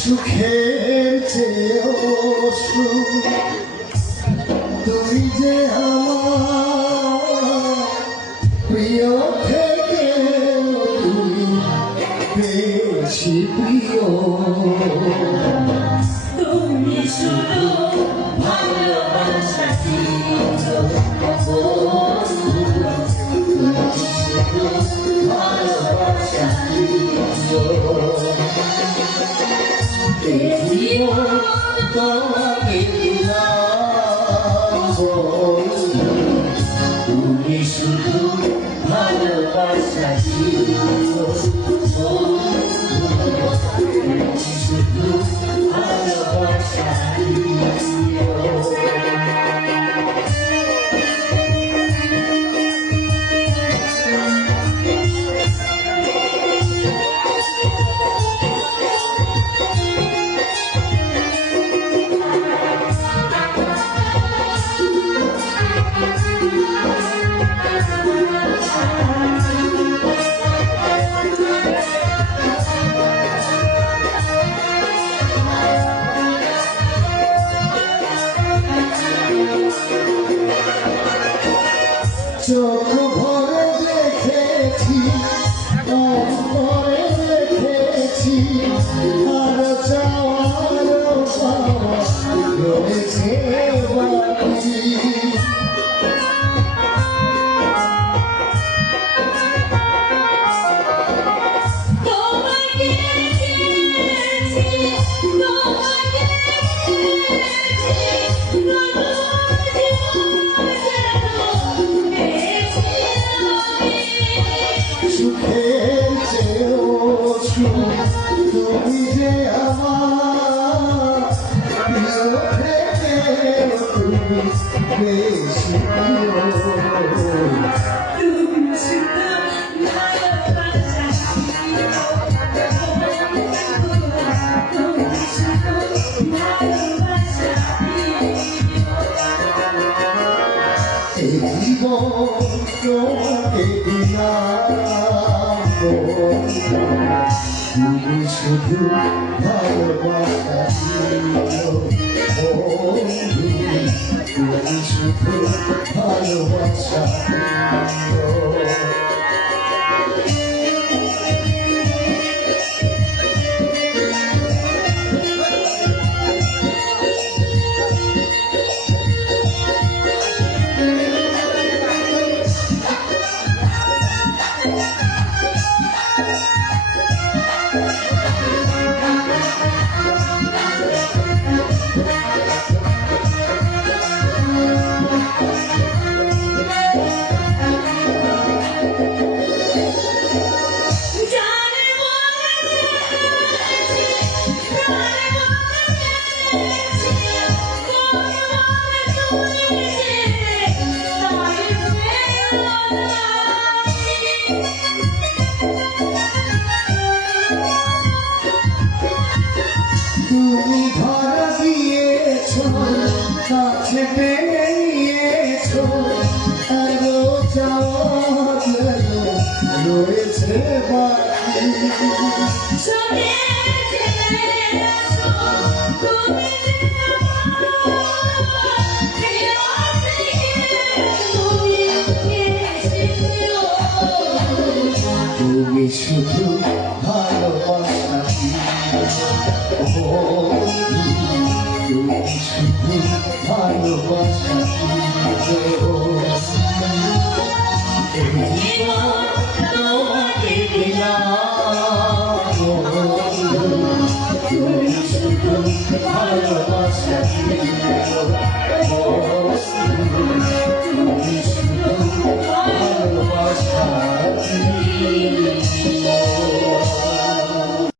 সুখের চেয়েও সুখ তুমি যে আমার প্রিয় থেকে তুমি বেশি প্রিয় তুমি শুধু ভালোবাসা দিয়েছো ভালোবাসা দিয়েছো তোমাকে দিলাম তুমি শুধু ভালোবাসা দিয়েছো শুধু ভালোবাসা দিয়েছো চোখ ভরে দেখেছি অন্তরে রেখেছি আর চাওয়ার পাওয়া রয়েছে বাকি সুখের চেয়েও সুখ তুমি যে আমার প্রিয় থেকে তুমি বেশি প্রিয় এই জীবন তোমাকে দিলাম তুমি শুধু ভালোবাসা দিও তুমি শুধু ভালোবাসা দিও তুমি ধরা দিয়েছো কাছে টেনে নিয়েছো আরো চাওয়ার রয়েছে বাকি তুমি শুধু ভালোবাসা তুমি শুধু ভালোবাসা